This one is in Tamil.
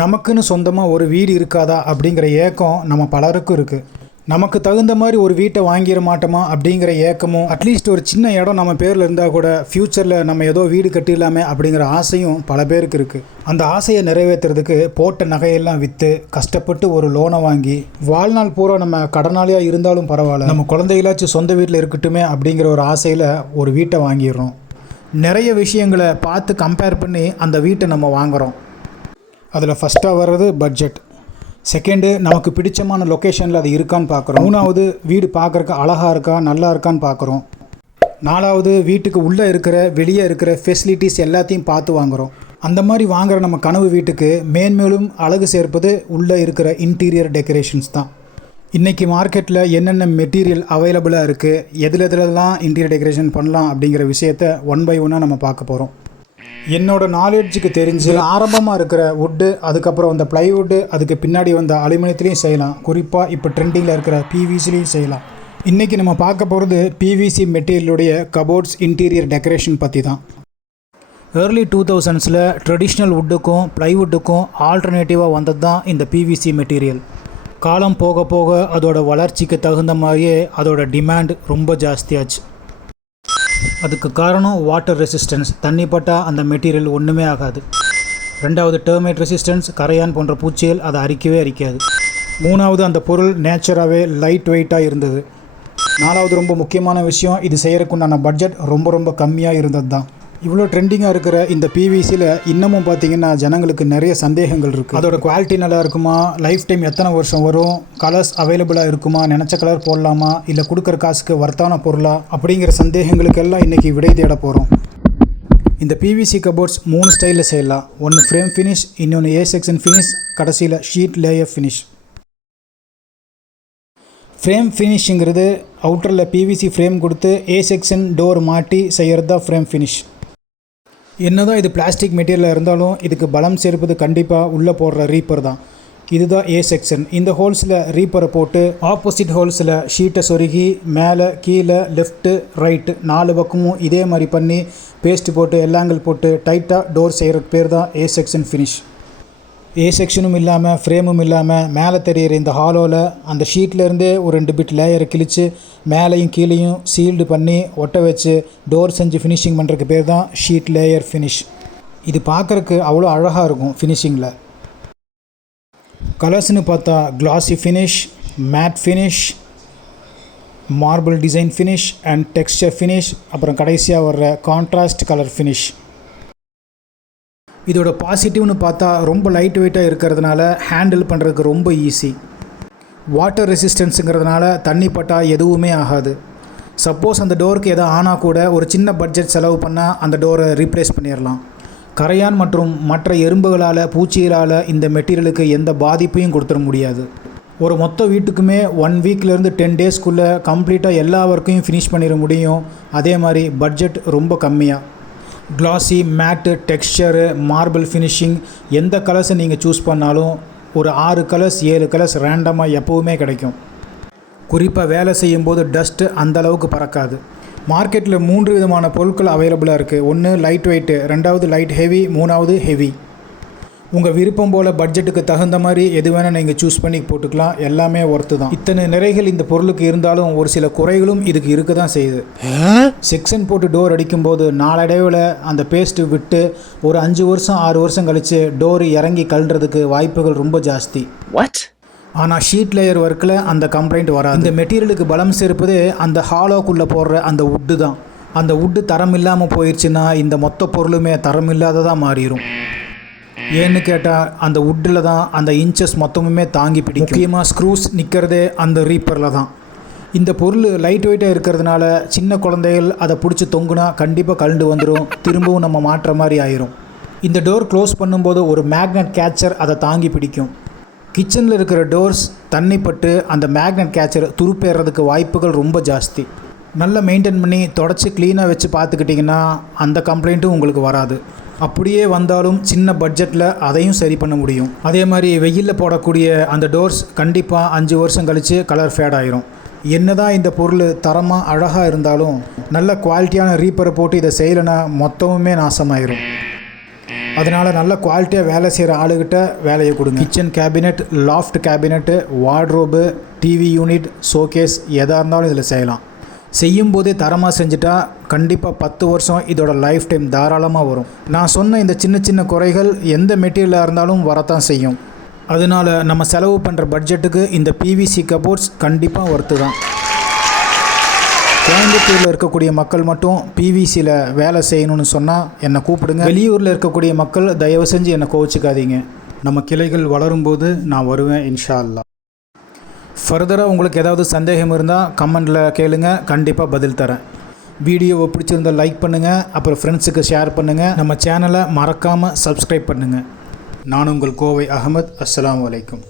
நமக்குன்னு சொந்தமாக ஒரு வீடு இருக்காதா அப்படிங்கிற ஏக்கம் நம்ம பலருக்கும் இருக்குது. நமக்கு தகுந்த மாதிரி ஒரு வீட்டை வாங்கிட மாட்டோமா அப்படிங்கிற ஏக்கமும், அட்லீஸ்ட் ஒரு சின்ன இடம் நம்ம பேரில் இருந்தால் கூட ஃப்யூச்சரில் நம்ம ஏதோ வீடு கட்டிடலாமே அப்படிங்கிற ஆசையும் பல பேருக்கு இருக்குது. அந்த ஆசையை நிறைவேற்றுறதுக்கு போட்ட நகையெல்லாம் விற்று கஷ்டப்பட்டு ஒரு லோனை வாங்கி வாழ்நாள் பூரா நம்ம கடனாளியாக இருந்தாலும் பரவாயில்ல, நம்ம குழந்தைகளாச்சும் சொந்த வீட்டில் இருக்கட்டுமே அப்படிங்கிற ஒரு ஆசையில் ஒரு வீட்டை வாங்கிடுறோம். நிறைய விஷயங்களை பார்த்து கம்பேர் பண்ணி அந்த வீட்டை நம்ம வாங்குகிறோம். அதில் ஃபஸ்ட்டாக வர்றது பட்ஜெட். செகண்டு, நமக்கு பிடிச்சமான லொக்கேஷனில் அது இருக்கான்னு பார்க்குறோம். மூணாவது, வீடு பார்க்குறக்கு அழகாக இருக்கா நல்லா இருக்கான்னு பார்க்குறோம். நாலாவது, வீட்டுக்கு உள்ளே இருக்கிற வெளியே இருக்கிற ஃபெசிலிட்டிஸ் எல்லாத்தையும் பார்த்து வாங்குகிறோம். அந்த மாதிரி வாங்குகிற நம்ம கனவு வீட்டுக்கு மேன்மேலும் அழகு சேர்ப்பது உள்ளே இருக்கிற இன்டீரியர் டெக்கரேஷன்ஸ் தான். இன்றைக்கி மார்க்கெட்டில் என்னென்ன மெட்டீரியல் அவைலபிளாக இருக்குது, எதுலலாம் இன்டீரியர் டெக்கரேஷன் பண்ணலாம் அப்படிங்கிற விஷயத்தை ஒன் பை ஒன்னாக நம்ம பார்க்க போகிறோம். என்னோட நாலேஜுக்கு தெரிஞ்சு ஆரம்பமாக இருக்கிற வுட்டு, அதுக்கப்புறம் அந்த ப்ளைவுட்டு, அதுக்கு பின்னாடி வந்த அலுமினியத்துலேயும் செய்யலாம். குறிப்பாக இப்போ ட்ரெண்டிங்கில் இருக்கிற பிவிசிலையும் செய்யலாம். இன்றைக்கி நம்ம பார்க்க போகிறது பிவிசி மெட்டீரியலுடைய கபோர்ட்ஸ் இன்டீரியர் டெக்கரேஷன் பற்றி தான். ஏர்லி 2000s ட்ரெடிஷ்னல் வுட்டுக்கும் ப்ளைவுட்டுக்கும் ஆல்டர்னேட்டிவாக வந்தது தான் இந்த பிவிசி மெட்டீரியல். காலம் போக போக அதோட வளர்ச்சிக்கு தகுந்த மாதிரியே அதோட டிமாண்ட் ரொம்ப ஜாஸ்தியாச்சு. அதுக்கு காரணம் வாட்டர் ரெசிஸ்டன்ஸ். தண்ணி பட்டால் அந்த மெட்டீரியல் ஒன்றுமே ஆகாது. ரெண்டாவது, டெர்மைட் ரெசிஸ்டன்ஸ். கரையான் போன்ற பூச்சிகள் அதை அரிக்கவே அரிக்காது. மூணாவது, அந்த பொருள் நேச்சராகவே லைட் வெயிட்டாக இருந்தது. நாலாவது, ரொம்ப முக்கியமான விஷயம், இது செய்கிறதுக்குண்டான பட்ஜெட் ரொம்ப கம்மியாக இருந்தது தான். இவ்வளோ ட்ரெண்டிங்காக இருக்கிற இந்த பிவிசியில் இன்னமும் பார்த்திங்கன்னா ஜனங்களுக்கு நிறைய சந்தேகங்கள் இருக்குது. அதோட குவாலிட்டி நல்லா இருக்குமா, லைஃப் டைம் எத்தனை வருஷம் வரும், கலர்ஸ் அவைலபிளாக இருக்குமா, நினச்ச கலர் போடலாமா, இல்லை கொடுக்குற காசுக்கு வர்த்தான பொருளா அப்படிங்கிற சந்தேகங்களுக்கெல்லாம் இன்றைக்கி விடை தேட போகிறோம். இந்த பிவிசி கபோர்ட்ஸ் 3 ஸ்டைலில் செய்யலாம். ஒன்று ஃப்ரேம் ஃபினிஷ், இன்னொன்று ஏ செக்ஷன் ஃபினிஷ், கடைசியில் ஷீட் லேயர் ஃபினிஷ். ஃப்ரேம் ஃபினிஷுங்கிறது அவுட்டரில் பிவிசி ஃப்ரேம் கொடுத்து ஏ செக்ஷன் டோர் மாட்டி செய்கிறது தான் ஃப்ரேம் ஃபினிஷ். என்னதான் இது பிளாஸ்டிக் மெட்டீரியலாக இருந்தாலும் இதுக்கு பலம் சேர்ப்பது கண்டிப்பாக உள்ளே போடுற ரீப்பர் தான். இதுதான் ஏ செக்ஷன். இந்த ஹோல்ஸில் ரீப்பரை போட்டு ஆப்போசிட் ஹோல்ஸில் ஷீட்டை சொருகி மேலே கீழே லெஃப்ட்டு ரைட்டு 4 பக்கமும் இதே மாதிரி பண்ணி பேஸ்ட்டு போட்டு எல்லாங்கிள் போட்டு டைட்டாக டோர் செய்கிறதுக்கு பேர் தான் ஏ செக்ஷன் ஃபினிஷ். ஏ செக்ஷனும் இல்லாமல் ஃப்ரேமும் இல்லாமல் மேலே தெரிகிற இந்த ஹாலோவில் அந்த ஷீட்லேருந்தே ஒரு 2 பிட் லேயரை கிழித்து மேலேயும் கீழேயும் சீல்டு பண்ணி ஒட்ட வச்சு டோர் செஞ்சு ஃபினிஷிங் பண்ணுறதுக்கு பேர் தான் ஷீட் லேயர் ஃபினிஷ். இது பார்க்குறக்கு அவ்வளோ அழகாக இருக்கும் ஃபினிஷிங்கில். கலர்ஸ்னு பார்த்தா classy finish, matte finish, marble design finish and texture finish, அப்புறம் கடைசியாக வர்ற கான்ட்ராஸ்ட் கலர் ஃபினிஷ். இதோட பாசிட்டிவ்னு பார்த்தா ரொம்ப லைட் வெயிட்டாக இருக்கிறதுனால ஹேண்டில் பண்ணுறதுக்கு ரொம்ப ஈஸி. வாட்டர் ரெசிஸ்டன்ஸுங்கிறதுனால தண்ணி பட்டால் எதுவுமே ஆகாது. சப்போஸ் அந்த டோருக்கு எதாவது ஆனால் கூட ஒரு சின்ன பட்ஜெட் செலவு பண்ணால் அந்த டோரை ரீப்ளேஸ் பண்ணிடலாம். கரையான் மற்றும் மற்ற எறும்புகளால் பூச்சிகளால் இந்த மெட்டீரியலுக்கு எந்த பாதிப்பையும் கொடுத்துட முடியாது. ஒரு மொத்த வீட்டுக்குமே 1 வீக்லேருந்து 10 டேஸ்க்குள்ளே கம்ப்ளீட்டாக எல்லா ஒர்க்கையும் ஃபினிஷ் பண்ணிட முடியும். அதே மாதிரி பட்ஜெட் ரொம்ப கம்மியாக. கிளாசி, மேட்டு, டெக்ஸ்சரு, மார்பிள் ஃபினிஷிங், எந்த கலர்ஸை நீங்கள் சூஸ் பண்ணாலும் ஒரு 6 கலர்ஸ் 7 கலர்ஸ் ரேண்டமாக எப்போவுமே கிடைக்கும். குறிப்பாக வேலை செய்யும்போது டஸ்ட்டு அந்தளவுக்கு பறக்காது. மார்க்கெட்டில் 3 விதமான பொருட்கள் அவைலபிளாக இருக்குது. ஒன்று லைட் வெயிட்டு, ரெண்டாவது லைட் ஹெவி, மூணாவது ஹெவி. உங்கள் விருப்பம் போல் பட்ஜெட்டுக்கு தகுந்த மாதிரி எது வேணால் நீங்கள் சூஸ் பண்ணி போட்டுக்கலாம். எல்லாமே ஒர்த்து தான். இத்தனை நிறைகள் இந்த பொருளுக்கு இருந்தாலும் ஒரு சில குறைகளும் இதுக்கு இருக்க தான் செய்யுது. செக்ஷன் போட்டு டோர் அடிக்கும்போது நாளடைவில் அந்த பேஸ்ட்டு விட்டு ஒரு 5 வருஷம் 6 வருஷம் கழித்து டோர் இறங்கி கழுறதுக்கு வாய்ப்புகள் ரொம்ப ஜாஸ்தி. ஆனால் ஷீட் லேயர் ஒர்க்கில் அந்த கம்ப்ளைண்ட் வராது. இந்த மெட்டீரியலுக்கு பலம் சேர்ப்பதே அந்த ஹாலோக்குள்ளே போடுற அந்த வுட்டு தான். அந்த வுட்டு தரம் இல்லாமல் போயிடுச்சுன்னா இந்த மொத்த பொருளுமே தரம் இல்லாததாக மாறிடும். ஏன்னு கேட்டால் அந்த வுட்டில் தான் அந்த இன்ச்சஸ் மொத்தமுமே தாங்கி பிடிக்கும். முக்கியமாக ஸ்க்ரூஸ் நிற்கிறதே அந்த ரீப்பரில் தான். இந்த பொருள் லைட் வெயிட்டாக இருக்கிறதுனால சின்ன குழந்தைகள் அதை பிடிச்சி தொங்குனா கண்டிப்பாக கழண்டு வந்துடும். திரும்பவும் நம்ம மாட்டுற மாதிரி ஆயிரும். இந்த டோர் க்ளோஸ் பண்ணும்போது ஒரு மேக்னெட் கேச்சர் அதை தாங்கி பிடிக்கும். கிச்சனில் இருக்கிற டோர்ஸ் தண்ணி பட்டு அந்த மேக்னெட் கேச்சர் துருப்பேறதுக்கு வாய்ப்புகள் ரொம்ப ஜாஸ்தி. நல்லா மெயின்டைன் பண்ணி தொடச்சி க்ளீனாக வச்சு பார்த்துக்கிட்டிங்கன்னா அந்த கம்ப்ளைண்ட்டும் உங்களுக்கு வராது. அப்படியே வந்தாலும் சின்ன பட்ஜெட்டில் அதையும் சரி பண்ண முடியும். அதே மாதிரி வெயிலில் போடக்கூடிய அந்த டோர்ஸ் கண்டிப்பாக 5 வருஷம் கழித்து கலர் ஃபேட் ஆயிரும். என்னதான் இந்த பொருள் தரமாக அழகாக இருந்தாலும் நல்ல குவாலிட்டியான ரீப்பரை போட்டு இதை செய்யலைன்னா மொத்தமுமே நாசமாயிரும். அதனால் நல்ல குவாலிட்டியாக வேலை செய்கிற ஆளுகிட்ட வேலையை கொடுங்க. Kitchen cabinet, loft cabinet, wardrobe, TV unit, showcase எதாக இருந்தாலும் இதில் செய்யலாம். செய்யும்போதே தரமாக செஞ்சுட்டா கண்டிப்பாக 10 வருஷம் இதோட லைஃப் டைம் தாராளமாக வரும். நான் சொன்ன இந்த சின்ன சின்ன குறைகள் எந்த மெட்டீரியலாக இருந்தாலும் வரத்தான் செய்யும். அதனால் நம்ம செலவு பண்ணுற பட்ஜெட்டுக்கு இந்த பிவிசி கபோர்ட்ஸ் கண்டிப்பாக ஒர்த்து தான். கோயம்புத்தூரில் இருக்கக்கூடிய மக்கள் மட்டும் பிவிசியில் வேலை செய்யணும்னு சொன்னால் என்னை கூப்பிடுங்க. வெளியூரில் இருக்கக்கூடிய மக்கள் தயவு செஞ்சு என்னை கோவிச்சுக்காதீங்க. நம்ம கிளைகள் வளரும்போது நான் வருவேன் இன்ஷா அல்லாஹ். ஃபர்தராக உங்களுக்கு ஏதாவது சந்தேகம் இருந்தால் கமெண்டில் கேளுங்க, கண்டிப்பாக பதில் தரேன். வீடியோவை பிடிச்சிருந்தால் லைக் பண்ணுங்கள், அப்புறம் ஃப்ரெண்ட்ஸுக்கு ஷேர் பண்ணுங்கள். நம்ம சேனலை மறக்காமல் சப்ஸ்கிரைப் பண்ணுங்கள். நான் உங்கள் கோவை அகமது. அஸ்ஸலாமு அலைக்கும்.